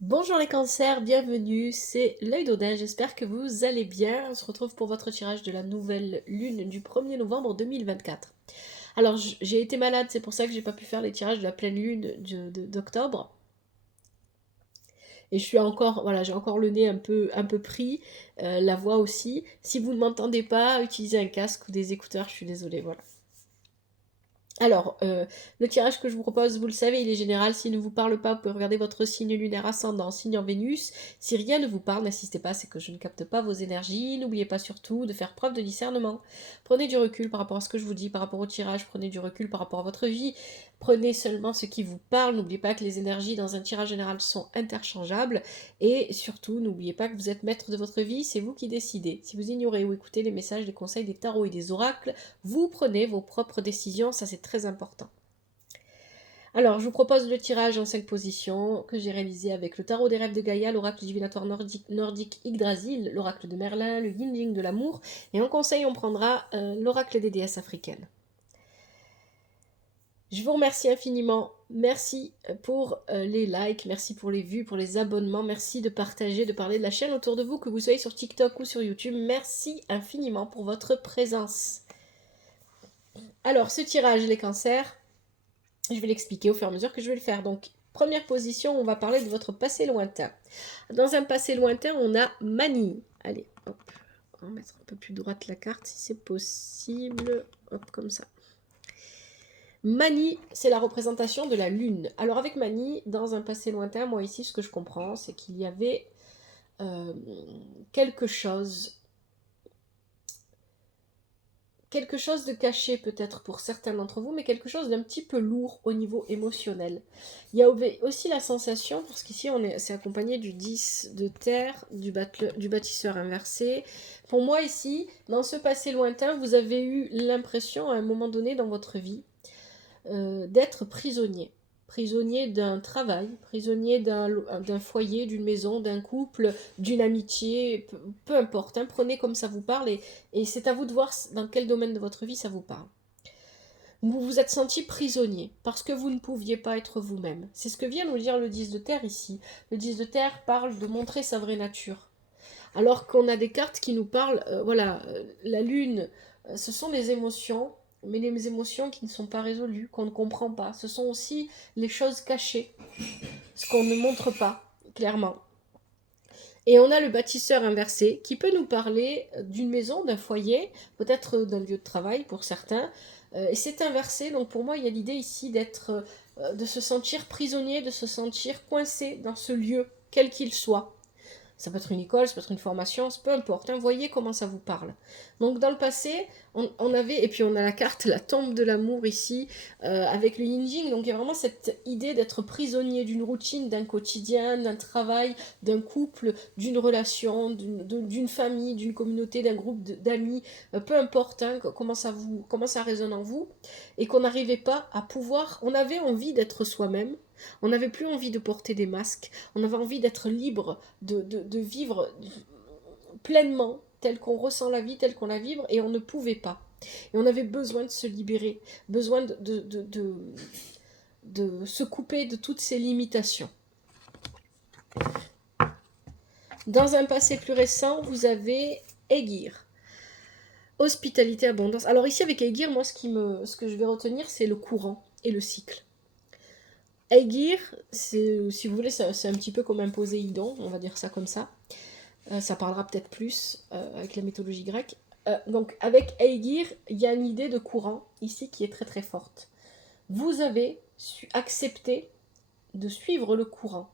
Bonjour les cancers, bienvenue, c'est l'œil d'Odin, j'espère que vous allez bien. On se retrouve pour votre tirage de la nouvelle lune du 1er novembre 2024. Alors j'ai été malade, c'est pour ça que j'ai pas pu faire les tirages de la pleine lune d'octobre. Et je suis encore, voilà, j'ai encore le nez un peu pris, la voix aussi. Si vous ne m'entendez pas, utilisez un casque ou des écouteurs, je suis désolée, voilà. Alors, le tirage que je vous propose, vous le savez, il est général. S'il ne vous parle pas, vous pouvez regarder votre signe lunaire ascendant, signe en Vénus. Si rien ne vous parle, n'insistez pas, c'est que je ne capte pas vos énergies. N'oubliez pas surtout de faire preuve de discernement. Prenez du recul par rapport à ce que je vous dis, par rapport au tirage. Prenez du recul par rapport à votre vie. Prenez seulement ce qui vous parle. N'oubliez pas que les énergies dans un tirage général sont interchangeables. Et surtout, n'oubliez pas que vous êtes maître de votre vie, c'est vous qui décidez. Si vous ignorez ou écoutez les messages, les conseils des tarots et des oracles, vous prenez vos propres décisions, ça c'est très important. Alors, je vous propose le tirage en 5 positions que j'ai réalisé avec le tarot des rêves de Gaïa, l'oracle divinatoire nordique Yggdrasil, l'oracle de Merlin, le yin yin de l'amour, et en conseil on prendra l'oracle des déesses africaines. Je vous remercie infiniment, merci pour les likes, merci pour les vues, pour les abonnements, merci de partager, de parler de la chaîne autour de vous, que vous soyez sur TikTok ou sur YouTube, merci infiniment pour votre présence. Alors, ce tirage, les cancers, je vais l'expliquer au fur et à mesure que je vais le faire. Donc, première position, on va parler de votre passé lointain. Dans un passé lointain, on a Mani. Allez, hop, on va mettre un peu plus droite la carte si c'est possible. Hop, comme ça. Mani, c'est la représentation de la lune. Alors avec Mani, dans un passé lointain, moi ici, ce que je comprends, c'est qu'il y avait quelque chose de caché peut-être pour certains d'entre vous, mais quelque chose d'un petit peu lourd au niveau émotionnel. Il y a aussi la sensation, parce qu'ici c'est accompagné du 10 de terre, du bâtisseur inversé. Pour moi ici, dans ce passé lointain, vous avez eu l'impression à un moment donné dans votre vie d'être prisonnier. Prisonnier d'un travail, prisonnier d'un foyer, d'une maison, d'un couple, d'une amitié, peu importe, hein, prenez comme ça vous parle et c'est à vous de voir dans quel domaine de votre vie ça vous parle. Vous vous êtes senti prisonnier parce que vous ne pouviez pas être vous-même. C'est ce que vient nous dire le 10 de terre ici. Le 10 de terre parle de montrer sa vraie nature. Alors qu'on a des cartes qui nous parlent, voilà, la lune, ce sont les émotions, mais les émotions qui ne sont pas résolues, qu'on ne comprend pas. Ce sont aussi les choses cachées, ce qu'on ne montre pas, clairement. Et on a le bâtisseur inversé qui peut nous parler d'une maison, d'un foyer, peut-être d'un lieu de travail pour certains. Et c'est inversé, donc pour moi il y a l'idée ici de se sentir prisonnier, de se sentir coincé dans ce lieu, quel qu'il soit. Ça peut être une école, ça peut être une formation, peu importe. Hein, voyez comment ça vous parle. Donc dans le passé, on avait, et puis on a la carte, la tombe de l'amour ici, avec le yin yin. Donc il y a vraiment cette idée d'être prisonnier d'une routine, d'un quotidien, d'un travail, d'un couple, d'une relation, d'une famille, d'une communauté, d'un groupe d'amis, peu importe hein, comment ça résonne en vous, et qu'on n'arrivait pas à pouvoir, on avait envie d'être soi-même, on n'avait plus envie de porter des masques, on avait envie d'être libre, de vivre pleinement, tel qu'on ressent la vie, tel qu'on la vibre, et on ne pouvait pas. Et on avait besoin de se libérer, besoin de se couper de toutes ces limitations. Dans un passé plus récent, vous avez Aegir. Hospitalité, abondance. Alors ici avec Aegir, moi ce que je vais retenir, c'est le courant et le cycle. Aegir, si vous voulez, c'est un petit peu comme un Poséidon, on va dire ça comme ça. Ça parlera peut-être plus avec la mythologie grecque. Donc avec Aegir, il y a une idée de courant ici qui est très très forte. Vous avez accepté de suivre le courant.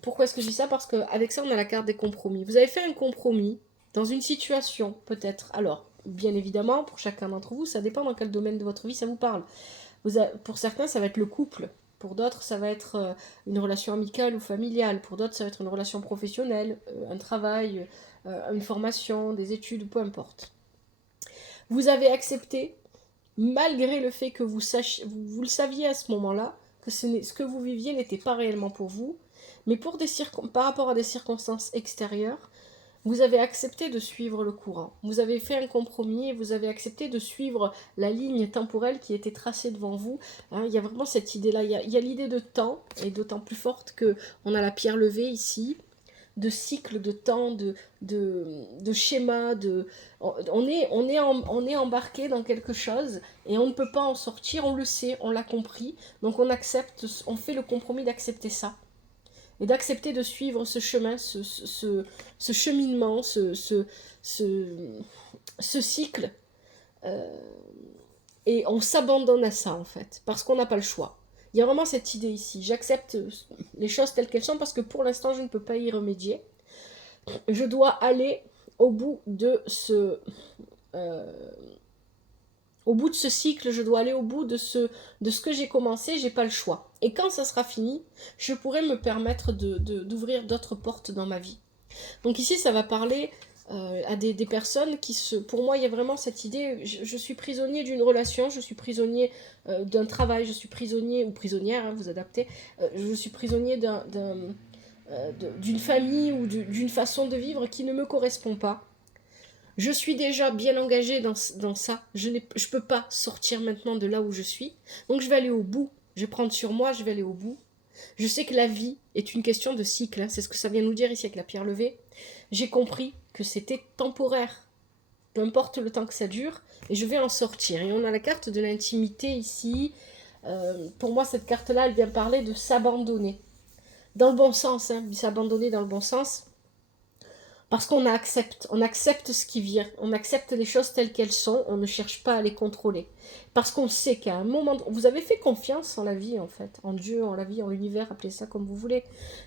Pourquoi est-ce que je dis ça? Parce qu'avec ça, on a la carte des compromis. Vous avez fait un compromis dans une situation, peut-être. Alors, bien évidemment, pour chacun d'entre vous, ça dépend dans quel domaine de votre vie ça vous parle. Pour certains, ça va être le couple. Pour d'autres, ça va être une relation amicale ou familiale. Pour d'autres, ça va être une relation professionnelle, un travail, une formation, des études, peu importe. Vous avez accepté, malgré le fait que vous le saviez à ce moment-là, que ce que vous viviez n'était pas réellement pour vous, mais par rapport à des circonstances extérieures, Vous avez accepté de suivre le courant. Vous avez fait un compromis et vous avez accepté de suivre la ligne temporelle qui était tracée devant vous. Hein, il y a vraiment cette idée-là. Il y a l'idée de temps, et d'autant plus forte qu'on a la pierre levée ici, de cycle, de temps, de schéma. On est embarqué dans quelque chose et on ne peut pas en sortir. On le sait, on l'a compris. Donc on accepte, on fait le compromis d'accepter ça. Et d'accepter de suivre ce chemin, ce cheminement, ce cycle. Et on s'abandonne à ça, en fait, parce qu'on n'a pas le choix. Il y a vraiment cette idée ici. J'accepte les choses telles qu'elles sont, parce que pour l'instant, je ne peux pas y remédier. Je dois aller au bout de ce... au bout de ce cycle, je dois aller au bout de ce que j'ai commencé, j'ai pas le choix. Et quand ça sera fini, je pourrai me permettre d'ouvrir d'autres portes dans ma vie. Donc ici, ça va parler à des personnes qui pour moi, il y a vraiment cette idée, je suis prisonnier d'une relation, je suis prisonnier d'un travail, je suis prisonnier, ou prisonnière, hein, vous adaptez, je suis prisonnier d'une famille ou d'une façon de vivre qui ne me correspond pas. Je suis déjà bien engagée dans ça. Je ne peux pas sortir maintenant de là où je suis. Donc je vais aller au bout. Je vais prendre sur moi, je vais aller au bout. Je sais que la vie est une question de cycle. Hein. C'est ce que ça vient nous dire ici avec la pierre levée. J'ai compris que c'était temporaire. Peu importe le temps que ça dure. Et je vais en sortir. Et on a la carte de l'intimité ici. Pour moi, cette carte-là, elle vient parler de s'abandonner. Dans le bon sens. Hein. S'abandonner dans le bon sens. Parce qu'on accepte ce qui vient, on accepte les choses telles qu'elles sont, on ne cherche pas à les contrôler. Parce qu'on sait qu'à un moment, vous avez fait confiance en la vie en fait, en Dieu, en la vie, en l'univers, appelez ça comme vous voulez.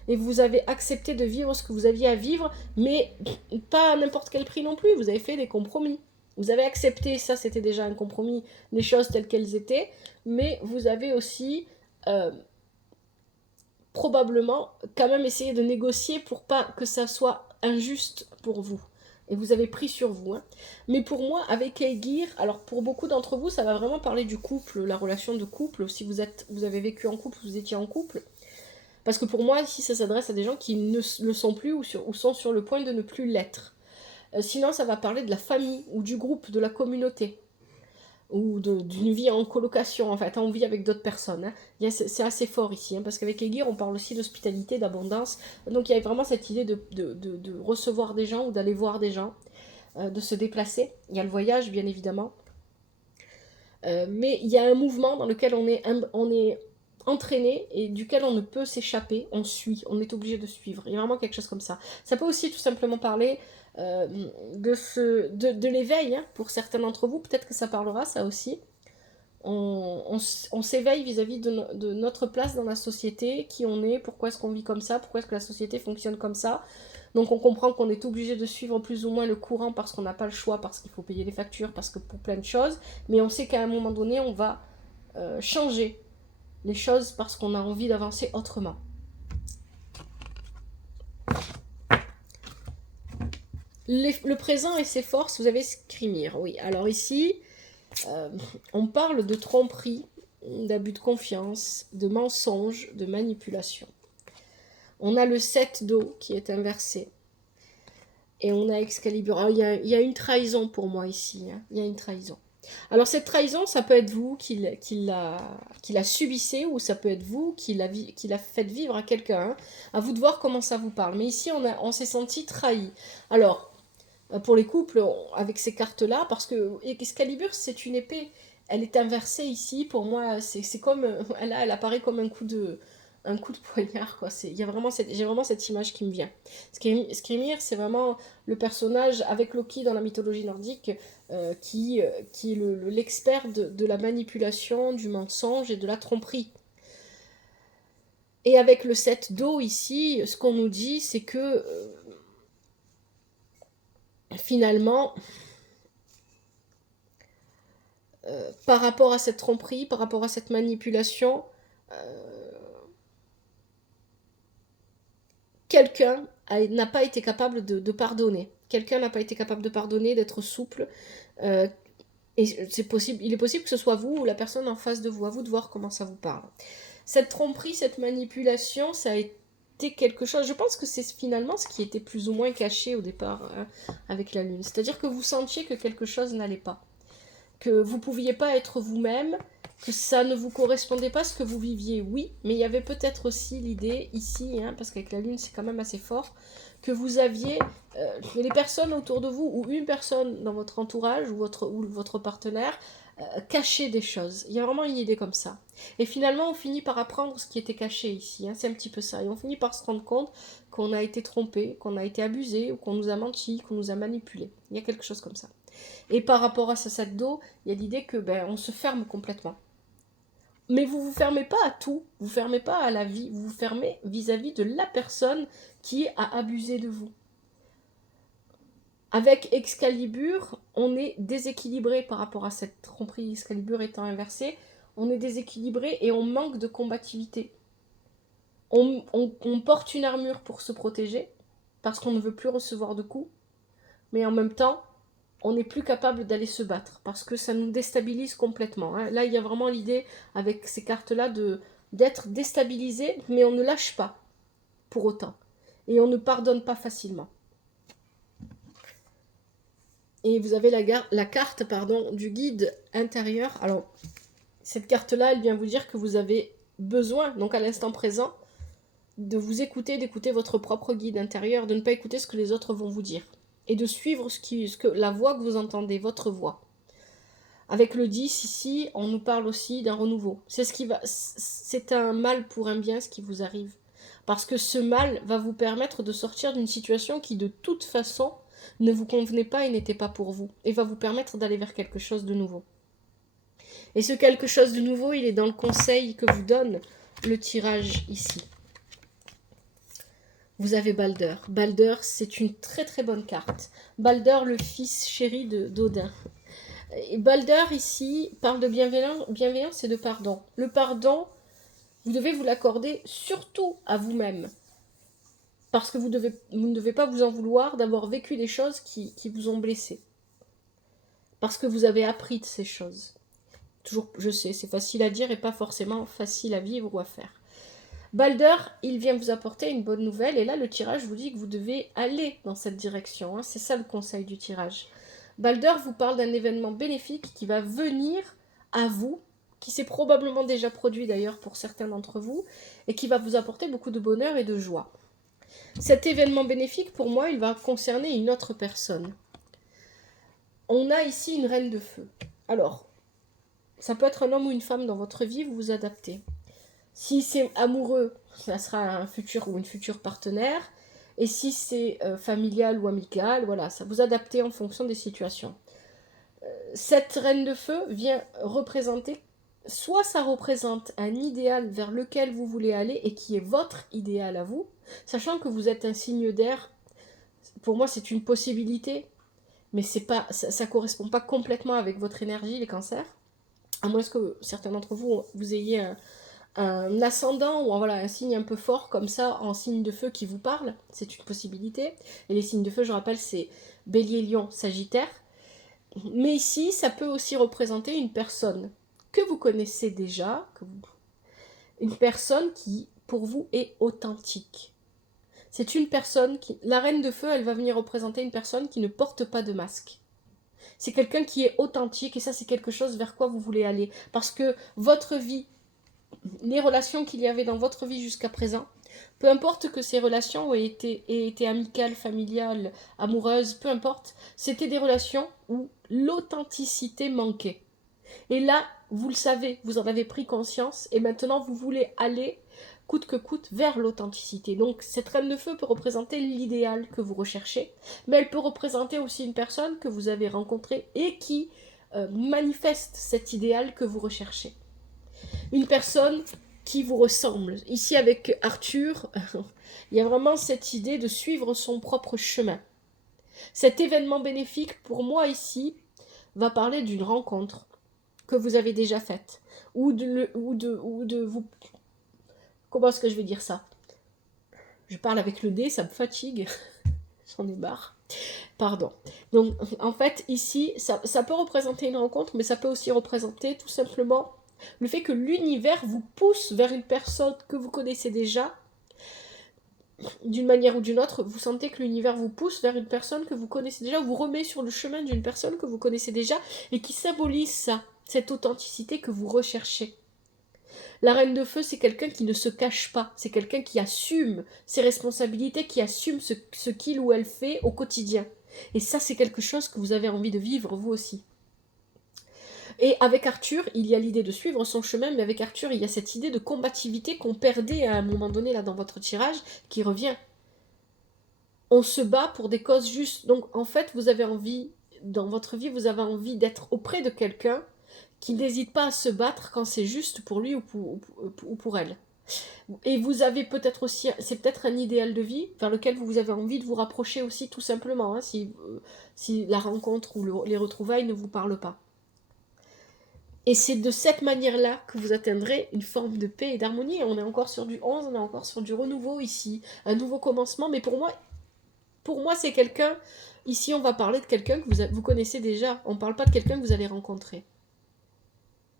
Et vous avez accepté de vivre ce que vous aviez à vivre, mais pas à n'importe quel prix non plus, vous avez fait des compromis. Vous avez accepté, ça c'était déjà un compromis, les choses telles qu'elles étaient, mais vous avez aussi... probablement quand même essayé de négocier pour pas que ça soit injuste pour vous. Et vous avez pris sur vous. Hein. Mais pour moi, avec Aegir, alors pour beaucoup d'entre vous, ça va vraiment parler du couple, la relation de couple. Si vous avez vécu en couple, vous étiez en couple. Parce que pour moi, ici, ça s'adresse à des gens qui ne le sont plus ou sont sur le point de ne plus l'être. Sinon, ça va parler de la famille ou du groupe, de la communauté ou d'une vie en colocation, en fait, on vit avec d'autres personnes. Hein. C'est assez fort ici, hein, parce qu'avec Aegir, on parle aussi d'hospitalité, d'abondance. Donc il y a vraiment cette idée de recevoir des gens ou d'aller voir des gens, de se déplacer. Il y a le voyage, bien évidemment. Mais il y a un mouvement dans lequel on est entraîné et duquel on ne peut s'échapper, on suit, on est obligé de suivre. Il y a vraiment quelque chose comme ça. Ça peut aussi tout simplement parler de l'éveil, hein, pour certains d'entre vous, peut-être que ça parlera, ça aussi. On s'éveille vis-à-vis de notre place dans la société, qui on est, pourquoi est-ce qu'on vit comme ça, pourquoi est-ce que la société fonctionne comme ça. Donc on comprend qu'on est obligé de suivre plus ou moins le courant parce qu'on n'a pas le choix, parce qu'il faut payer les factures, parce que pour plein de choses, mais on sait qu'à un moment donné, on va changer les choses parce qu'on a envie d'avancer autrement. Le présent et ses forces, vous avez Skrymir, oui. Alors ici, on parle de tromperie, d'abus de confiance, de mensonge, de manipulation. On a le 7 d'eau qui est inversé. Et on a Excalibur. Alors, il y a une trahison pour moi ici. Hein. Il y a une trahison. Alors cette trahison, ça peut être vous qui la subissez, ou ça peut être vous qui la faites vivre à quelqu'un. Hein. À vous de voir comment ça vous parle. Mais ici, on s'est senti trahi. Alors, pour les couples, avec ces cartes-là, parce que Excalibur, c'est une épée. Elle est inversée ici. Pour moi, c'est comme... Elle apparaît comme un coup de poignard, quoi. J'ai vraiment cette image qui me vient. Skrymir, c'est vraiment le personnage avec Loki dans la mythologie nordique qui est l'expert de la manipulation, du mensonge et de la tromperie. Et avec le 7 d'eau ici, ce qu'on nous dit, c'est que finalement, par rapport à cette tromperie, par rapport à cette manipulation, quelqu'un n'a pas été capable de pardonner. Quelqu'un n'a pas été capable de pardonner, d'être souple. Et il est possible que ce soit vous ou la personne en face de vous. À vous de voir comment ça vous parle. Cette tromperie, cette manipulation, ça a été était quelque chose, je pense que c'est finalement ce qui était plus ou moins caché au départ hein, avec la lune. C'est-à-dire que vous sentiez que quelque chose n'allait pas, que vous ne pouviez pas être vous-même, que ça ne vous correspondait pas ce que vous viviez, oui, mais il y avait peut-être aussi l'idée ici, hein, parce qu'avec la lune c'est quand même assez fort, que vous aviez les personnes autour de vous ou une personne dans votre entourage ou votre partenaire cacher des choses. Il y a vraiment une idée comme ça. Et finalement, on finit par apprendre ce qui était caché ici. Hein, c'est un petit peu ça. Et on finit par se rendre compte qu'on a été trompé, qu'on a été abusé, ou qu'on nous a menti, qu'on nous a manipulé. Il y a quelque chose comme ça. Et par rapport à ce sac d'eau, il y a l'idée que on se ferme complètement. Mais vous vous fermez pas à tout, vous vous fermez pas à la vie, vous vous fermez vis-à-vis de la personne qui a abusé de vous. Avec Excalibur, on est déséquilibré par rapport à cette tromperie, Excalibur étant inversé, on est déséquilibré et on manque de combativité. On porte une armure pour se protéger, parce qu'on ne veut plus recevoir de coups, mais en même temps, on n'est plus capable d'aller se battre, parce que ça nous déstabilise complètement. Hein. Là, il y a vraiment l'idée, avec ces cartes-là, d'être déstabilisé, mais on ne lâche pas, pour autant. Et on ne pardonne pas facilement. Et vous avez la carte du guide intérieur. Alors, cette carte-là, elle vient vous dire que vous avez besoin, donc à l'instant présent, de vous écouter, d'écouter votre propre guide intérieur, de ne pas écouter ce que les autres vont vous dire. Et de suivre la voix que vous entendez, votre voix. Avec le 10 ici, on nous parle aussi d'un renouveau. C'est un mal pour un bien ce qui vous arrive. Parce que ce mal va vous permettre de sortir d'une situation qui de toute façon ne vous convenait pas et n'était pas pour vous. Et va vous permettre d'aller vers quelque chose de nouveau. Et ce quelque chose de nouveau, il est dans le conseil que vous donne le tirage ici. Vous avez Balder. Balder, c'est une très très bonne carte. Balder, le fils chéri d'Odin. Et Balder, ici, parle de bienveillance et de pardon. Le pardon, vous devez vous l'accorder surtout à vous-même. Parce que vous ne devez pas vous en vouloir d'avoir vécu des choses qui vous ont blessé. Parce que vous avez appris de ces choses. Toujours, je sais, c'est facile à dire et pas forcément facile à vivre ou à faire. Balder, il vient vous apporter une bonne nouvelle, et là le tirage vous dit que vous devez aller dans cette direction, hein. C'est ça le conseil du tirage. Balder vous parle d'un événement bénéfique qui va venir à vous, qui s'est probablement déjà produit d'ailleurs pour certains d'entre vous, et qui va vous apporter beaucoup de bonheur et de joie. Cet événement bénéfique, pour moi, il va concerner une autre personne. On a ici une reine de feu. Alors, ça peut être un homme ou une femme dans votre vie, vous vous adaptez. Si c'est amoureux, ça sera un futur ou une future partenaire. Et si c'est familial ou amical, voilà, ça vous adaptez en fonction des situations. Cette reine de feu vient représenter, soit ça représente un idéal vers lequel vous voulez aller et qui est votre idéal à vous, sachant que vous êtes un signe d'air. Pour moi, c'est une possibilité, mais ça ne correspond pas complètement avec votre énergie, les cancers. À moins que certains d'entre vous ayez un ascendant ou voilà, un signe un peu fort comme ça en signe de feu qui vous parle, c'est une possibilité. Et les signes de feu, je rappelle, c'est Bélier, Lion, Sagittaire. Mais ici, ça peut aussi représenter une personne que vous connaissez déjà, une personne qui, pour vous, est authentique. C'est une personne qui... La reine de feu, elle va venir représenter une personne qui ne porte pas de masque. C'est quelqu'un qui est authentique, et ça, c'est quelque chose vers quoi vous voulez aller. Parce que votre vie, les relations qu'il y avait dans votre vie jusqu'à présent, peu importe que ces relations aient été amicales, familiales, amoureuses, peu importe, c'était des relations où l'authenticité manquait. Et là, vous le savez, vous en avez pris conscience, et maintenant vous voulez aller, coûte que coûte, vers l'authenticité. Donc cette reine de feu peut représenter l'idéal que vous recherchez, mais elle peut représenter aussi une personne que vous avez rencontrée et qui manifeste cet idéal que vous recherchez. Une personne qui vous ressemble. Ici, avec Arthur, il y a vraiment cette idée de suivre son propre chemin. Cet événement bénéfique, pour moi, ici, va parler d'une rencontre que vous avez déjà faite. Ou de vous... Comment est-ce que je vais dire ça? Je parle avec le dé, ça me fatigue. J'en ai marre. Pardon. Donc, en fait, ici, ça peut représenter une rencontre, mais ça peut aussi représenter tout simplement le fait que l'univers vous pousse vers une personne que vous connaissez déjà, d'une manière ou d'une autre, vous sentez que l'univers vous pousse vers une personne que vous connaissez déjà, vous remet sur le chemin d'une personne que vous connaissez déjà et qui symbolise ça, cette authenticité que vous recherchez. La reine de feu, c'est quelqu'un qui ne se cache pas, c'est quelqu'un qui assume ses responsabilités, qui assume ce qu'il ou elle fait au quotidien. Et ça, c'est quelque chose que vous avez envie de vivre, vous aussi. Et avec Arthur, il y a l'idée de suivre son chemin, mais avec Arthur, il y a cette idée de combativité qu'on perdait à un moment donné là dans votre tirage, qui revient. On se bat pour des causes justes. Donc en fait, vous avez envie, dans votre vie, vous avez envie d'être auprès de quelqu'un qui n'hésite pas à se battre quand c'est juste pour lui ou pour elle. Et vous avez peut-être aussi, c'est peut-être un idéal de vie vers lequel vous avez envie de vous rapprocher aussi tout simplement, hein, si la rencontre ou les retrouvailles ne vous parlent pas. Et c'est de cette manière-là que vous atteindrez une forme de paix et d'harmonie. On est encore sur du 11, on est encore sur du renouveau ici, un nouveau commencement. Mais pour moi c'est quelqu'un, ici on va parler de quelqu'un que vous connaissez déjà. On ne parle pas de quelqu'un que vous allez rencontrer.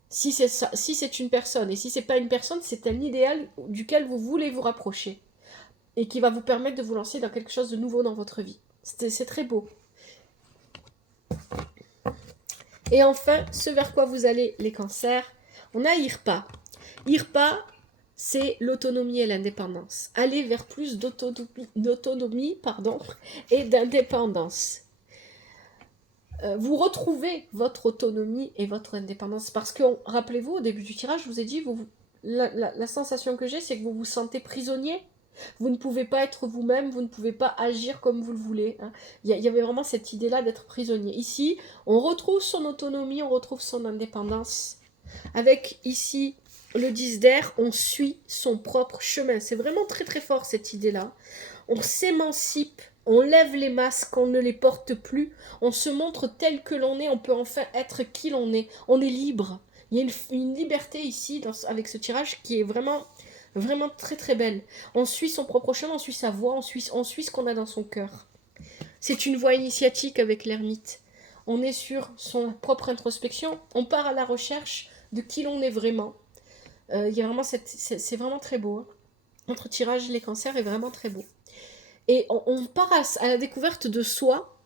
Si c'est une personne, et si c'est pas une personne, c'est un idéal duquel vous voulez vous rapprocher. Et qui va vous permettre de vous lancer dans quelque chose de nouveau dans votre vie. C'est très beau. Et enfin, ce vers quoi vous allez, les cancers, on a Irpa. Irpa, c'est l'autonomie et l'indépendance. Allez vers plus d'autonomie et d'indépendance. Vous retrouvez votre autonomie et votre indépendance. Parce que, rappelez-vous, au début du tirage, je vous ai dit, la sensation que j'ai, c'est que vous vous sentez prisonnier. Vous ne pouvez pas être vous-même, vous ne pouvez pas agir comme vous le voulez. Hein. Il y avait vraiment cette idée-là d'être prisonnier. Ici, on retrouve son autonomie, on retrouve son indépendance. Avec ici le 10 d'air, on suit son propre chemin. C'est vraiment très très fort cette idée-là. On s'émancipe, on lève les masques, on ne les porte plus. On se montre tel que l'on est, on peut enfin être qui l'on est. On est libre. Il y a une liberté ici avec ce tirage qui est vraiment très très belle. On suit son propre chemin, on suit sa voix, on suit ce qu'on a dans son cœur. C'est une voie initiatique avec l'ermite. On est sur son propre introspection, on part à la recherche de qui l'on est vraiment. Il y a vraiment c'est vraiment très beau. Hein. Notre tirage, les cancers, est vraiment très beau. Et on part à la découverte de soi,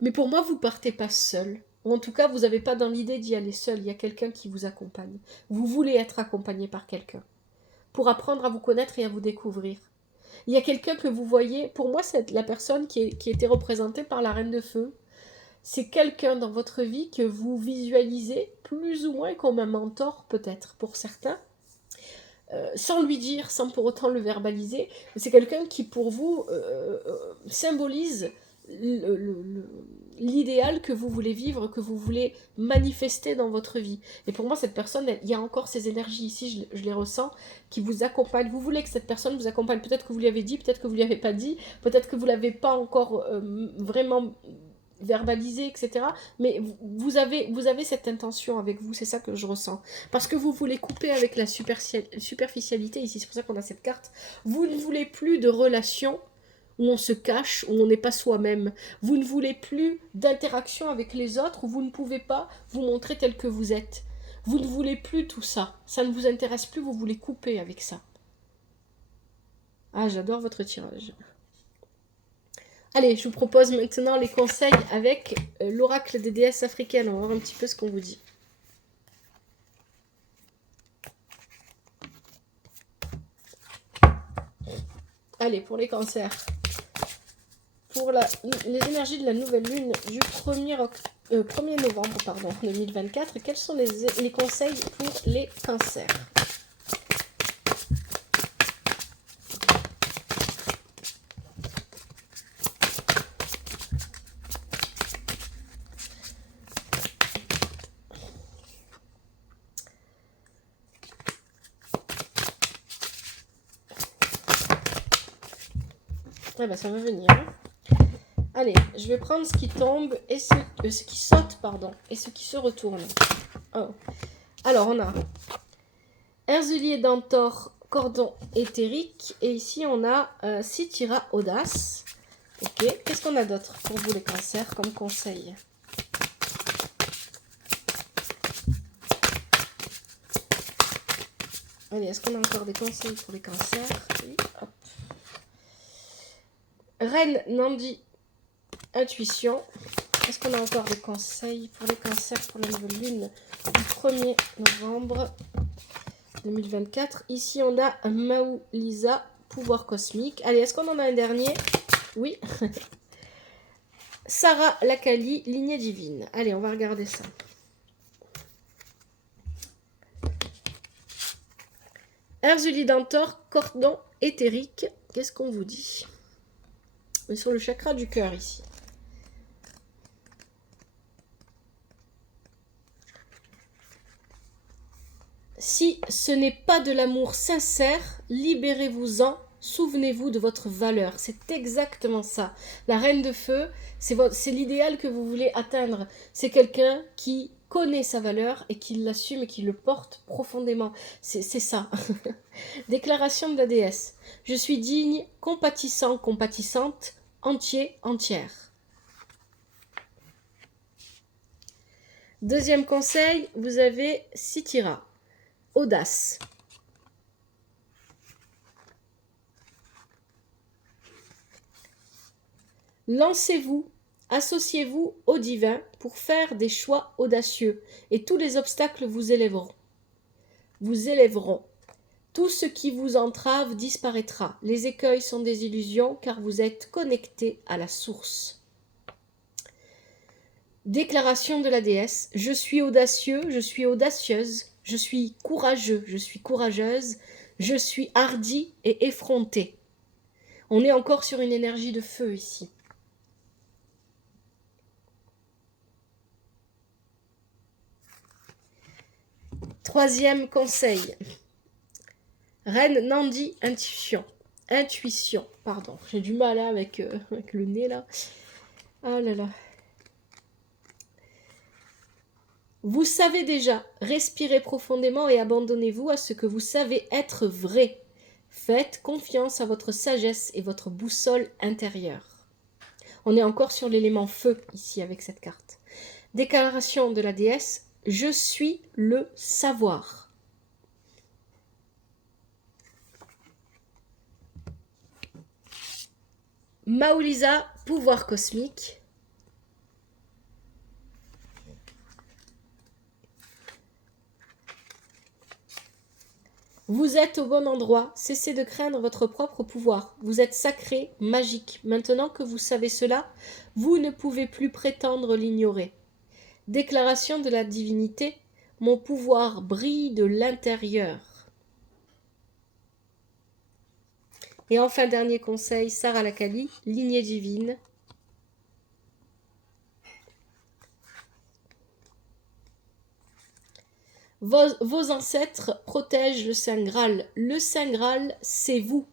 mais pour moi, vous partez pas seul. Ou en tout cas, vous n'avez pas dans l'idée d'y aller seul, il y a quelqu'un qui vous accompagne. Vous voulez être accompagné par quelqu'un. Pour apprendre à vous connaître et à vous découvrir. Il y a quelqu'un que vous voyez, pour moi c'est la personne qui était représentée par la reine de feu. C'est quelqu'un dans votre vie que vous visualisez plus ou moins comme un mentor peut-être pour certains, sans lui dire, sans pour autant le verbaliser. C'est quelqu'un qui pour vous symbolise l'idéal que vous voulez vivre, que vous voulez manifester dans votre vie. Et pour moi, cette personne, il y a encore ces énergies ici, je les ressens, qui vous accompagnent. Vous voulez que cette personne vous accompagne. Peut-être que vous lui avez dit, peut-être que vous lui avez pas dit, peut-être que vous l'avez pas encore vraiment verbalisé, etc. Mais vous avez cette intention avec vous, c'est ça que je ressens. Parce que vous voulez couper avec la superficialité, ici c'est pour ça qu'on a cette carte. Vous ne voulez plus de relations où on se cache, où on n'est pas soi-même. Vous ne voulez plus d'interaction avec les autres, où vous ne pouvez pas vous montrer tel que vous êtes. Vous ne voulez plus tout ça. Ça ne vous intéresse plus, vous voulez couper avec ça. Ah, j'adore votre tirage. Allez, je vous propose maintenant les conseils avec l'oracle des déesses africaines. On va voir un petit peu ce qu'on vous dit. Allez, pour les cancers. Pour les énergies de la nouvelle lune du 1er novembre 2024, quels sont les conseils pour les cancers ? Ah bah ça va venir. Allez, je vais prendre ce qui tombe et ce qui saute, et ce qui se retourne. Oh. Alors, on a Herzlier d'Antor, cordon éthérique. Et ici, on a Citira audace. Ok, qu'est-ce qu'on a d'autre pour vous les cancers comme conseil ? Allez, est-ce qu'on a encore des conseils pour les cancers ? Oui, hop. Reine Nandi, intuition. Est-ce qu'on a encore des conseils pour les cancers pour la nouvelle lune du 1er novembre 2024? Ici, on a Maou Lisa, pouvoir cosmique. Allez, est-ce qu'on en a un dernier? Oui. Sarah Lakali, lignée divine. Allez, on va regarder ça. Erzuli Dentor, cordon éthérique. Qu'est-ce qu'on vous dit? On est sur le chakra du cœur ici. Si ce n'est pas de l'amour sincère, libérez-vous-en, souvenez-vous de votre valeur. C'est exactement ça. La reine de feu, c'est l'idéal que vous voulez atteindre. C'est quelqu'un qui connaît sa valeur et qui l'assume et qui le porte profondément. C'est ça. Déclaration de la déesse. Je suis digne, compatissant, compatissante, entier, entière. Deuxième conseil, vous avez Sitira. Audace. Lancez-vous, associez-vous au divin pour faire des choix audacieux et tous les obstacles vous élèveront. Vous élèveront. Tout ce qui vous entrave disparaîtra. Les écueils sont des illusions car vous êtes connectés à la source. Déclaration de la déesse. Je suis audacieux, je suis audacieuse. Je suis courageux, je suis courageuse, je suis hardi et effronté. On est encore sur une énergie de feu ici. Troisième conseil. Reine Nandi, intuition. Intuition, pardon. J'ai du mal hein, avec le nez là. Ah là là. Vous savez déjà, respirez profondément et abandonnez-vous à ce que vous savez être vrai. Faites confiance à votre sagesse et votre boussole intérieure. On est encore sur l'élément feu ici avec cette carte. Déclaration de la déesse, je suis le savoir. Maulisa, pouvoir cosmique. Vous êtes au bon endroit, cessez de craindre votre propre pouvoir. Vous êtes sacré, magique. Maintenant que vous savez cela, vous ne pouvez plus prétendre l'ignorer. Déclaration de la divinité, mon pouvoir brille de l'intérieur. Et enfin, dernier conseil, Sarah Lakali, lignée divine. Vos ancêtres protègent le Saint Graal. Le Saint Graal, c'est vous.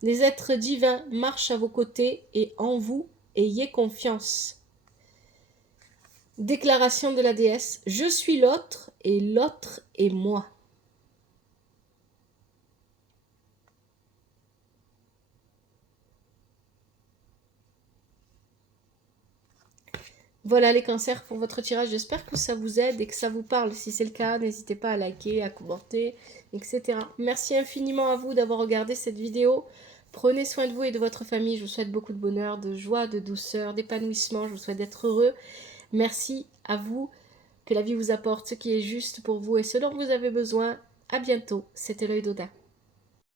Les êtres divins marchent à vos côtés et en vous, ayez confiance. Déclaration de la déesse, je suis l'autre et l'autre est moi. Voilà les cancers pour votre tirage. J'espère que ça vous aide et que ça vous parle. Si c'est le cas, n'hésitez pas à liker, à commenter, etc. Merci infiniment à vous d'avoir regardé cette vidéo. Prenez soin de vous et de votre famille. Je vous souhaite beaucoup de bonheur, de joie, de douceur, d'épanouissement. Je vous souhaite d'être heureux. Merci à vous. Que la vie vous apporte ce qui est juste pour vous et ce dont vous avez besoin. À bientôt. C'était l'œil d'Odin.